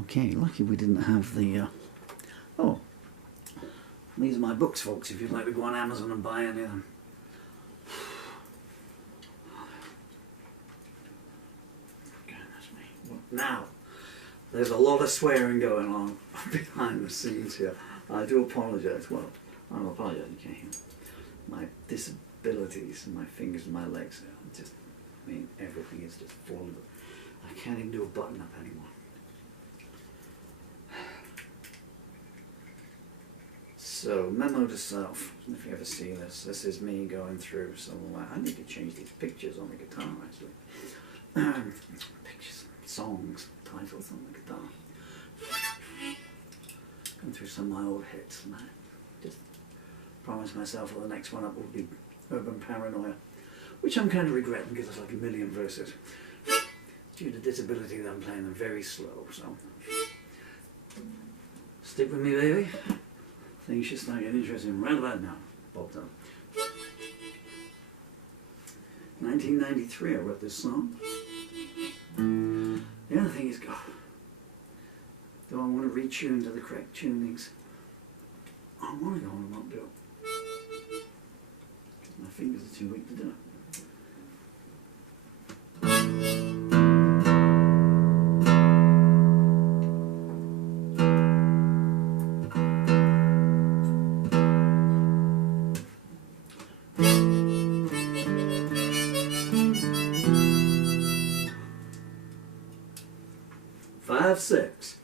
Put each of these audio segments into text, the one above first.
Okay, lucky we didn't have the... oh, these are my books, folks, if you'd like to go on Amazon and buy any of them. Goodness me. Now, there's a lot of swearing going on behind the scenes here. I do apologise. Well, I don't apologise, you can't hear my disabilities and my fingers and my legs. Just, I mean, everything is just falling. I can't even do a button up anymore. So, memo to self, if you ever see this, this is me going through some, I need to change these pictures on the guitar actually. Pictures, songs, titles on the guitar. Going through some of my old hits and I just promised myself that the next one up will be Urban Paranoia, which I'm kind of regretting because it's like a million verses. Due to disability that I'm playing them very slow, so stick with me, baby. Things should start getting interesting right about now. Bob Dylan. 1993 I wrote this song. The other thing is, God, do I want to retune to the correct tunings? I want to go on a monk bill. My fingers are too weak to do it. Five, six.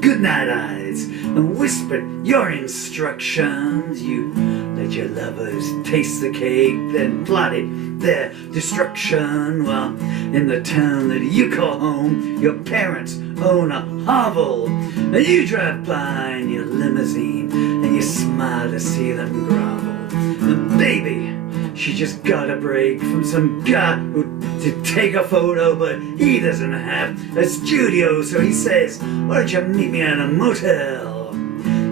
'Goodnight eyes' and whispered your instructions. You let your lovers taste the cake, then plotted their destruction. Well, in the town that you call home, your parents own a hovel, and you drive by in your limousine and you smile to see them grovel. And baby, she just got a break from some guy who to take a photo, but he doesn't have a studio, so he says, why don't you meet me at a motel?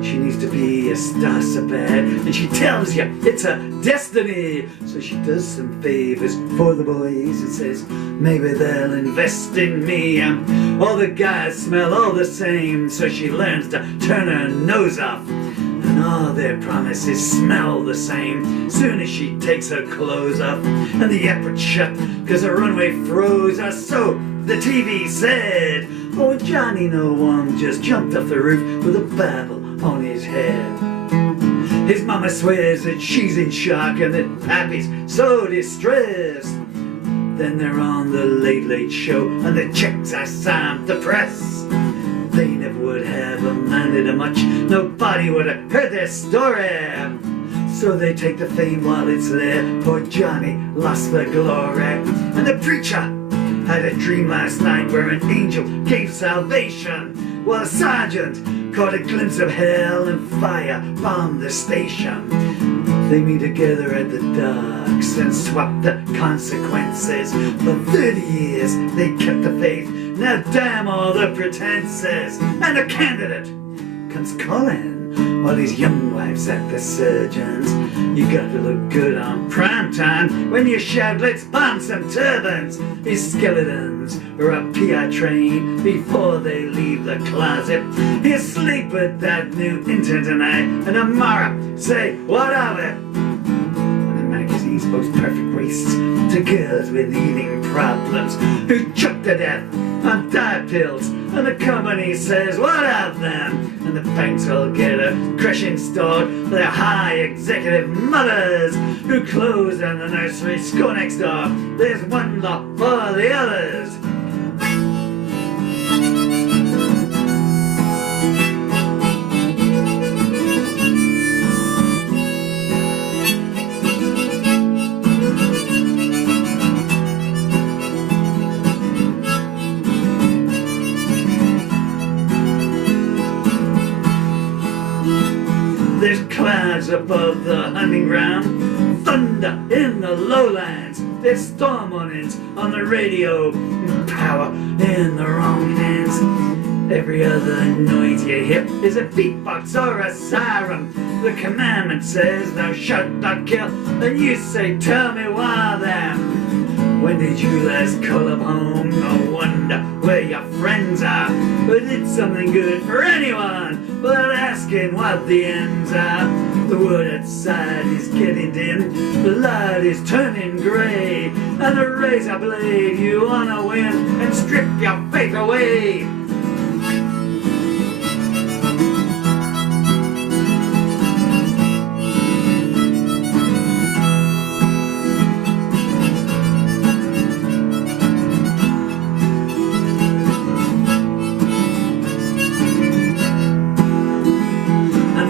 She needs to be a star so bad, and she tells you it's a destiny, so she does some favors for the boys and says maybe they'll invest in me. All the guys smell all the same, so she learns to turn her nose off, and all their promises smell the same soon as she takes her clothes off. And the aperture shut cause the runway froze, or so the TV said. Oh, Johnny no one just jumped off the roof with a Bible on his head. His mama swears that she's in shock and that Pappy's so distressed. Then they're on the Late Late Show and the checks are signed to press. They never would have amounted to much, nobody would have heard their story. So they take the fame while it's there, poor Johnny lost the glory. And the preacher had a dream last night where an angel gave salvation, while a sergeant caught a glimpse of hell and fire bombed the station. They meet together at the docks and swap the consequences. For 30 years they kept the faith, now damn all the pretenses. And a candidate comes calling while his young wife's at the surgeon's. You got to look good on prime time when you shout, let's bomb some turbans. His skeletons are a PI train before they leave the closet. He'll sleep with that new intern tonight, and tomorrow say, what of it? And the magazine's post perfect wastes to girls with eating problems who choke to death on diet pills, and the company says, what of them? And the banks will get a crash installed for their high executive mothers who close down the nursery school next door. There's one law for the others. There's clouds above the hunting ground, thunder in the lowlands. There's storm warnings on the radio, power in the wrong hands. Every other noise you hear is a beatbox or a siren. The commandment says thou shalt not kill, and you say, tell me why then. When did you last call up home? No wonder where your friends are. But it's something good for anyone but asking what the ends are. The world outside is getting dim, the light is turning grey, and the razor blade you wanna win and strip your faith away.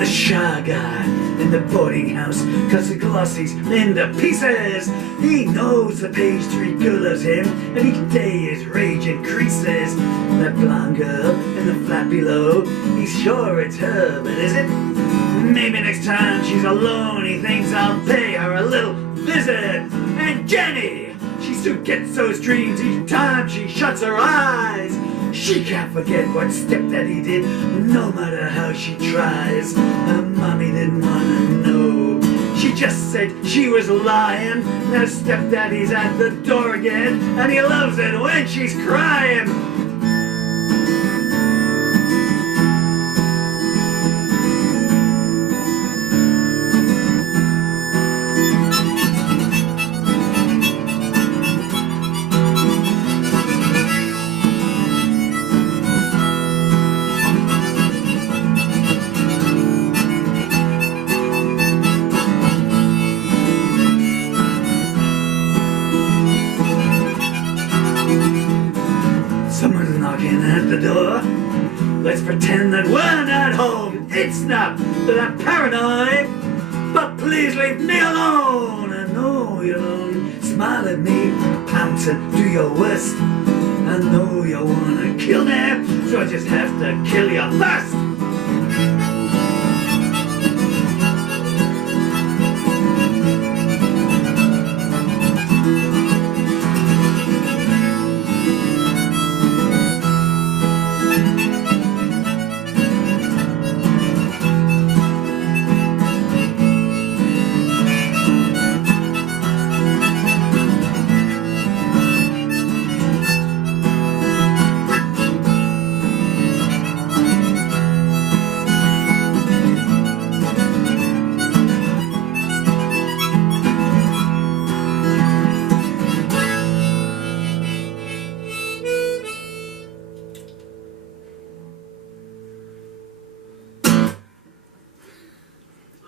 Shy guy in the boarding house cuts the glossies into pieces. He knows the page 3 girl loves him, and each day his rage increases. That blonde girl in the flat below, he's sure it's her, but is it? Maybe next time she's alone he thinks I'll pay her a little visit. And Jenny, she still gets those dreams each time she shuts her eyes. She can't forget what stepdaddy did, no matter how she tries. Her mommy didn't wanna know, she just said she was lying. Now stepdaddy's at the door again, and he loves it when she's crying. Someone's knocking at the door. Let's pretend that we're not home. It's not that I'm paranoid, but please leave me alone. I know you're alone. Smile at me, pounce and do your worst. I know you wanna kill me, so I just have to kill you first.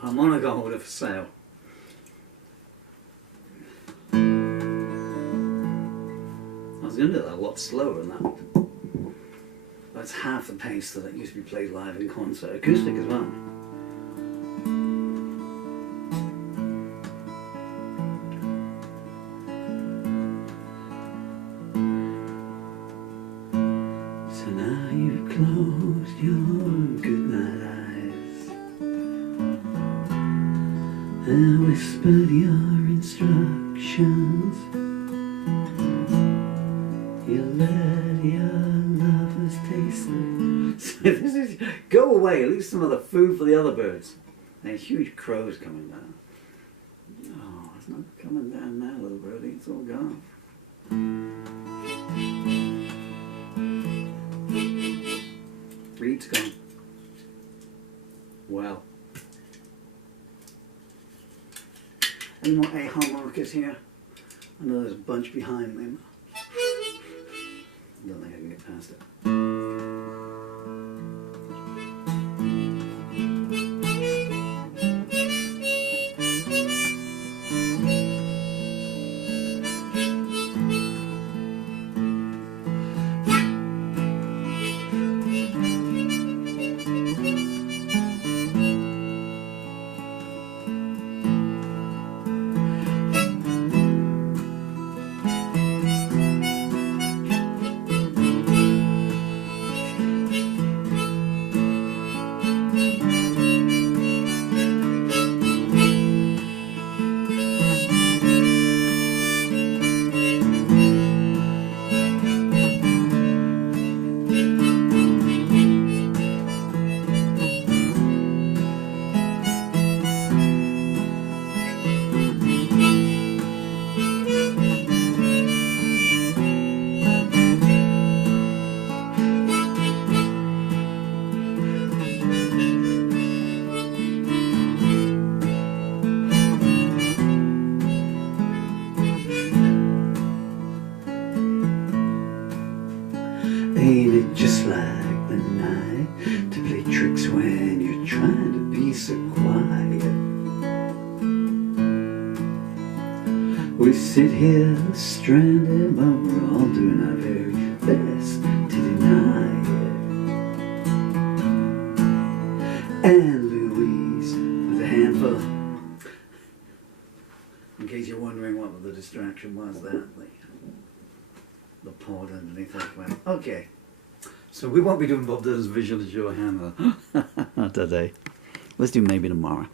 Harmonica holder for sale. I was going to do that a lot slower than that. That's half the pace that it used to be played live in concert. Acoustic as well. So now you've closed your goodnight eyes and whispered your instructions. You let your lovers taste it. So this is, go away, leave some of the food for the other birds. And a huge crow's coming down. Oh, it's not coming down now, little birdie, it's all gone. Reed's gone. Wow. Any more A harmonicas here? I know there's a bunch behind them. I don't think I can get past it. when you're trying to be so quiet. We sit here stranded, but we're all doing our very best to deny it. And Louise with a handful. In case you're wondering what the distraction was, that the pod underneath that one. Okay, so we won't be doing Bob Dylan's Visual as Your Hammer today. Let's do maybe tomorrow.